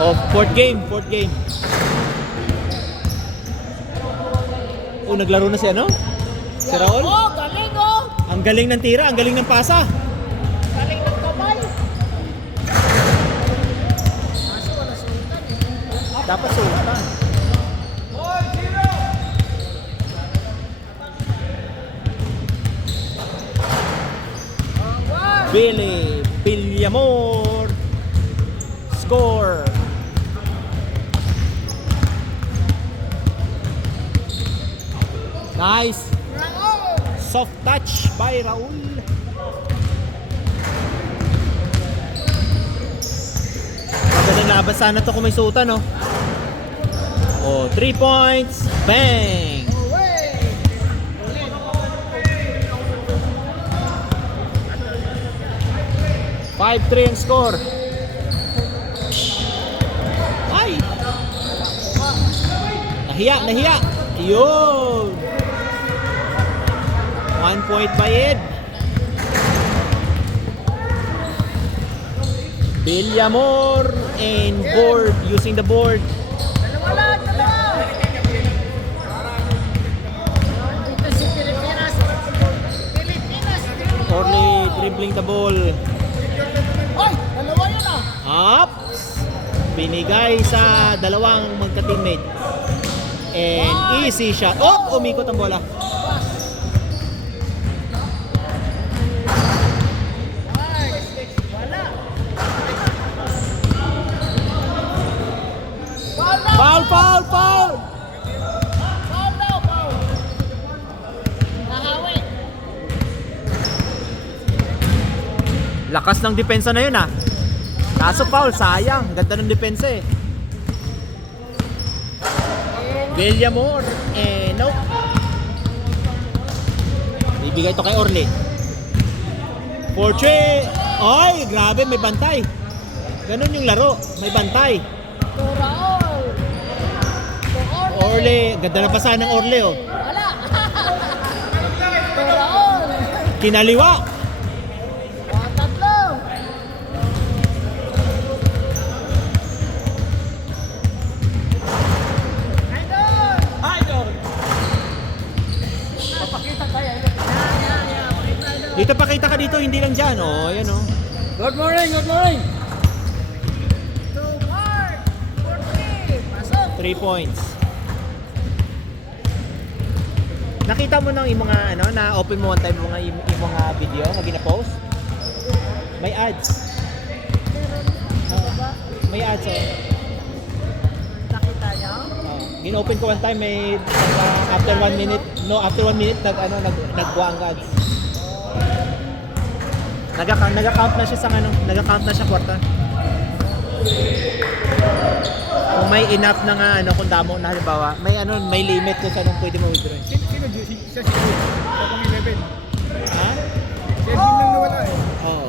Oh, fourth game, fourth game. Oh, naglaro na si ano? Si Raul? Oh, galing oh! Ang galing ng tira, ang galing ng pasa. Galing ng kamay. Kaso wala sultan eh. Dapat sultan. Billy Villamor. Score. Nice. Soft touch by Raul. Magandang laban sana to kung may sutan, no? Oh, 3 points. Bang! 5-3 ang score. Ay! Nahiya. Yun! 1 point by Ed. Villamor and board, using the board. Dalawa. Dito si Pilipinas. Orly dribbling the ball. Ay, dalawa yun ah. Ups! Binigay sa dalawang magka-teammate. And easy shot. Oh! Umikot ang bola. Foul! Foul. Nahawi. Lakas ng depensa na yun ah. Kaso foul, sayang. Ganda ng depensa eh. Villamor. Nope. Ibigay to kay Orly. 4-3. Ay, grabe, may bantay. Ganun yung laro, may bantay. Raul. Orly, ganda na pasa ng Orly oh. Wala. Raul. Kinaliwa. Tatlo. Idol. Papakita kaya. Dito pakita ka dito, hindi lang dyan. Oh, ayan oh. Good morning. To Mark. 4-3. Pasok. 3 points. Nakita mo nang yung mga ano, na open mo one time yung mga video na gina-post? May ads. May ads oh. Nakita niyo? Gin-open ko one time, may after 1 minute, after 1 minute nagbuwa ang ads. Nag-count na siya sa ano, nag-count na siya kwarta. Kung may enough na nga ano, kung damo na halimbawa, may limit kung saan pwede mo withdraw. Sino siya sa pang 11? Ha? Siya din lang nawala eh. Oo.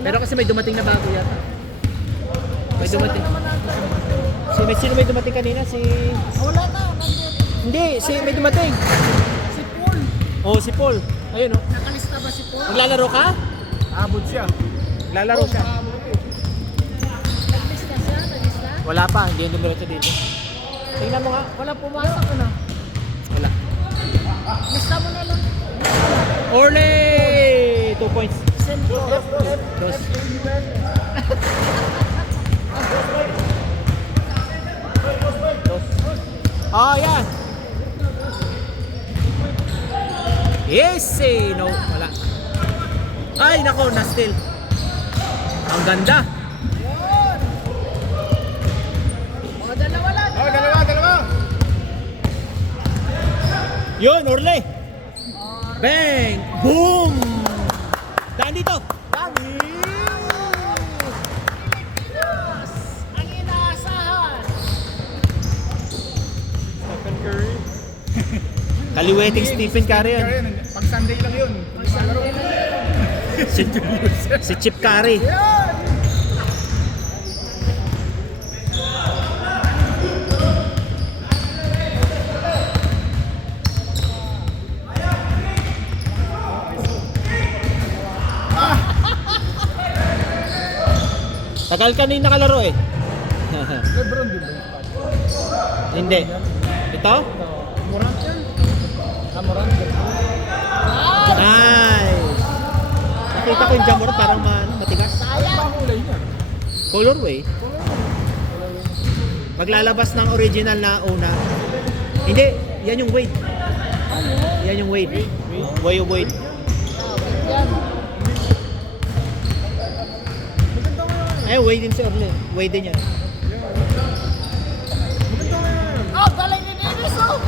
Pero kasi may dumating na bago yata. May dumating. Sino may dumating kanina? Wala na. Hindi, may dumating. Si Paul. Oh, si Paul. Ayun oh. Nakalista ba si Paul? Maglalaro ka? Abot siya. Maglalaro siya. Naglista siya? Naglista? Wala pa, hindi yung numero dito. Tingnan mo nga. Wala pumasok na. Wala. Lista mo na lang. Orly! 2 points. Send ko. Dos. Oh, yan. Easy! No, wala. Ay, nako, na-steal. Ang ganda. Mga dalawa lang. Oh, dalawa. Yun, Orly. Bang! Boom! Daan dito. Pilipinas! Ang inaasahan. Stephen Curry. Kaliweting Stephen Curry yan. Pag Sunday lang yun. Maglaro. Si Chip Curry. Tagal ka na yung nakalaro eh. Lebron din ba? Hindi. Ito? Morant yan. Morant. Nice! Nakita ko yung Jamor parang matigas. Ano ba ang kulay niya? Colorway. Maglalabas ng original na una. Hindi, yan yung Wade. Yan yung Wade. Wade. Wade. Yan. Maganda nga yan. Ay, Wade din si Orle. Wade din yan. Maganda nga yan. Oh, galing ni Dennis, oh!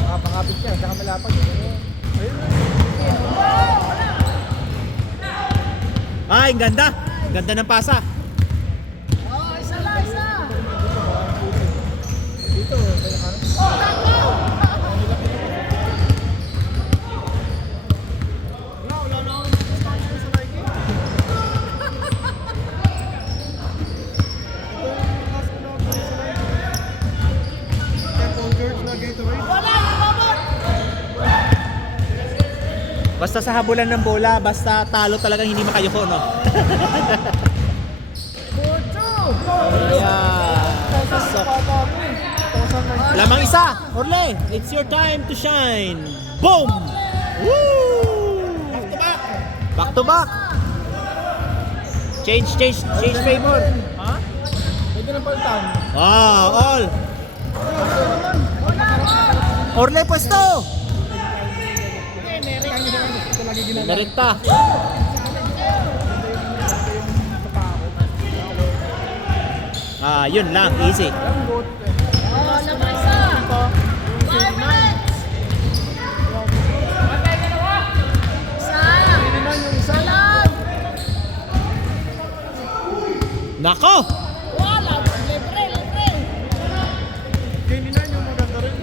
Makapangapit siya, saka malapad. Ayun na. Ay, ang ganda. Ganda ng pasa. Oh, isa lang, isa. Dito, kaya ano? Oh, takaw! Wala na akong sponsor sa Nike. Ito yung last na ako sa Nike. Kaya Paul George na Gatorade. Wala, lumabot! Basta sa habulan ng bola, basta talo talagang hindi makayuko, no? Bocho! Ayan. Pasok. Lamang isa. Orle, it's your time to shine. Boom! Woo! Back to back. Change favor. Ha? Pwede na palitan. All. Wala ka! Orle, pwesto. Ito lagi ginagawa. Direkta. Yun lang, easy. Lambot. Oh, lamang isa! 5 minutes! Isa! Hindi naman yung isa. Isa lang! Nako! Wala! Libre, libre! Hindi na yung maganda rin.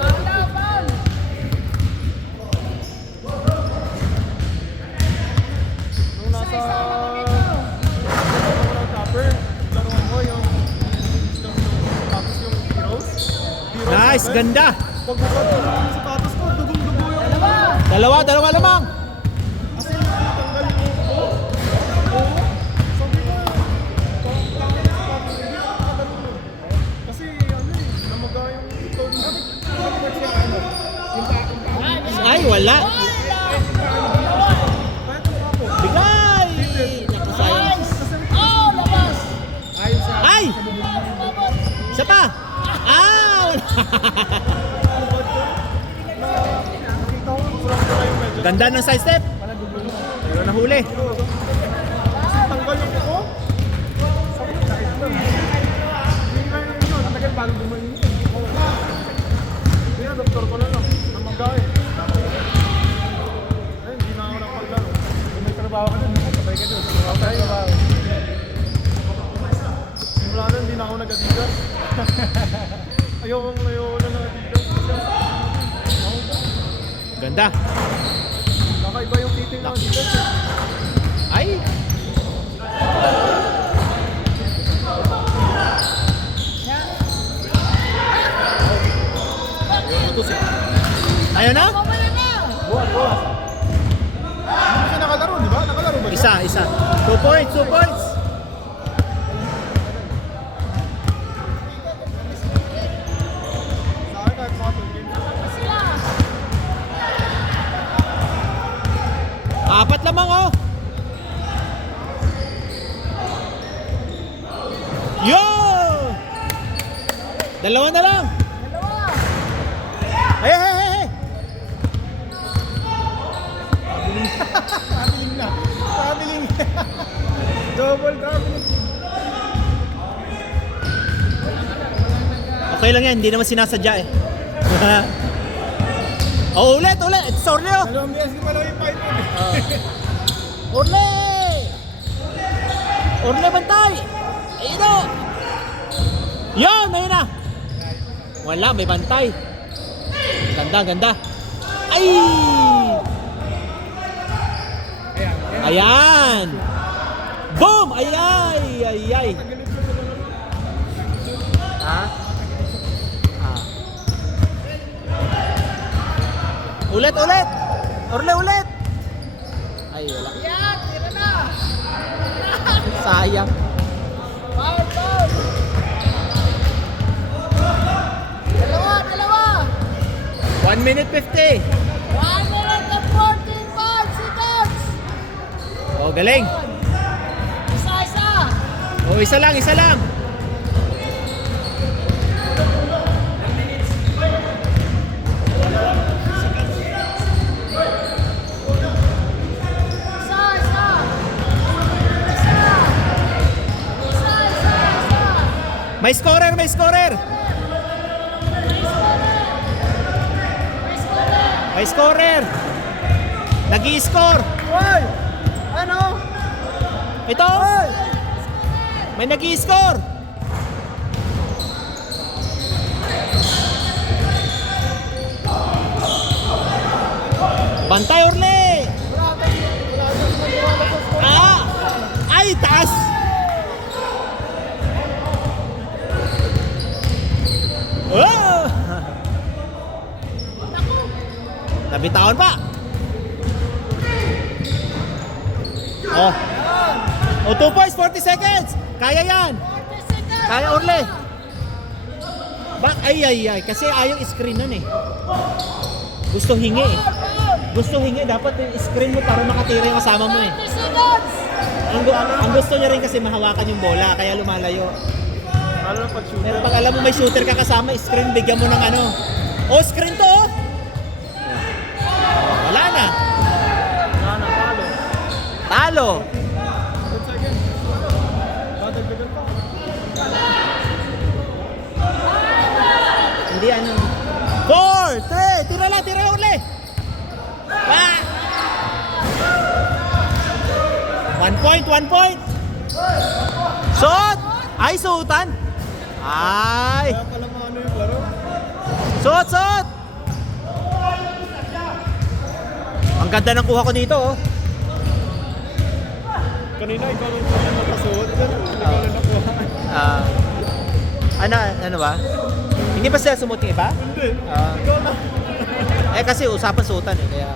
Wala, bal! Nung nasa... Isa-isa naman dito! Walang topper. Laruan ko yung... Tapos yung Heroes. Nice, ganda. Pagbukat ko yung sapatos ko, dugong-dugo yung... Dalawa! Dalawa lamang. Kasi natanggal yung uko. Oo. Sabi ko, pangit yung sapatos. Hindi ako nakadalo. Kasi ano eh, namaga yung toe niya. Bakit siya ano? Yung pa. Ay, wala. Kahit yung ako. Bigay! Naku, sayang. Oh, labas! Ayun siya. Ay! Lumabot! Isa pa! Ah! Nakita ko, kurang-kurang yung medyo. Ganda ng side step. Pero nahuli. Kasi tanggal yung uko. Sabi ko, kahit lang. Hindi lang yun. Ang tagal bago gumaling yun. Kaya doktor ko na lang. Namaga eh. Ay, hindi na ako nakapaglaro. Kung may trabaho ka dun, sabay ka dun. Trabaho tayo. Simula na, hindi na ako nag-adidas. Ayoko na ng-adidas. Ganda. Nakaiba yung fitting ng adidas eh. Ay! Ayaw na? Pabala na! Buwan. Hindi siya nakalaro, di ba? Nakalaro ba siya? Isa. 2 points, 2 points. Sa akin kahit mga 2 games. Sila! Apat lamang, oh. Yo! Dalawa na lang. Dalawa! Hey, hey, hey, hey. Traveling na. Traveling. Double traveling. Okay lang yan, hindi naman sinasadya eh. Oh, ulit. It's Orleo. Dalawang beses ko pala yung fight mo. Orle! Orle, bantay! Ayun o! Yun! Ayun na! Wala, may bantay. Ganda. Ay! Ayan! Boom! Ay! Ha? Ulit! Orle ulit. Ay, wala. Yan, tira na. Sayang. Foul, foul. Dalawa, dalawa. 1 minute 50. 1 minute and 45 seconds. Oh, galing. Isa-isa. Oh, isa lang, isa lang. Isa-isa. Isa. Isa-isa. May scorer, may scorer. May scorer. Nag-i-score. Hoy! Ano? Ito. May nag-i-score. Bantay, Orle. Ah! Ay, taas. Oh! Nabitawan pa. Oh. Oh, 2 points, 40 seconds. Kaya yan. 40 seconds. Kaya, Orle. Bak, ay. Kasi ayaw screen nun eh. Gusto hingi eh. Gusto hingi. Dapat yung screen mo para makatira yung kasama mo eh. 30 seconds. Ang gusto niya rin kasi mahawakan yung bola. Kaya lumalayo. Lalo na pag-shoot. Pero pag alam mo may shooter ka kasama, screen, bigyan mo ng ano. Oh, screen to oh. Wala na. Wala na, talo. Talo. 10 seconds. Dadagdagan pa. Hindi ano. 4, 3, tira lang ulit. Ah! 1 point. Shot! Ay, suotan. Ay! Kaya pala maano yung laro. Shot! Ang ganda ng kuha ko dito, oh. Kanina ikaw lang yung nakasuot. Ikaw lang nakuha. Ano ba? Hindi ba sila sumot ng iba? Hindi. Ah. Ikaw lang. Kasi usapan suotan eh, kaya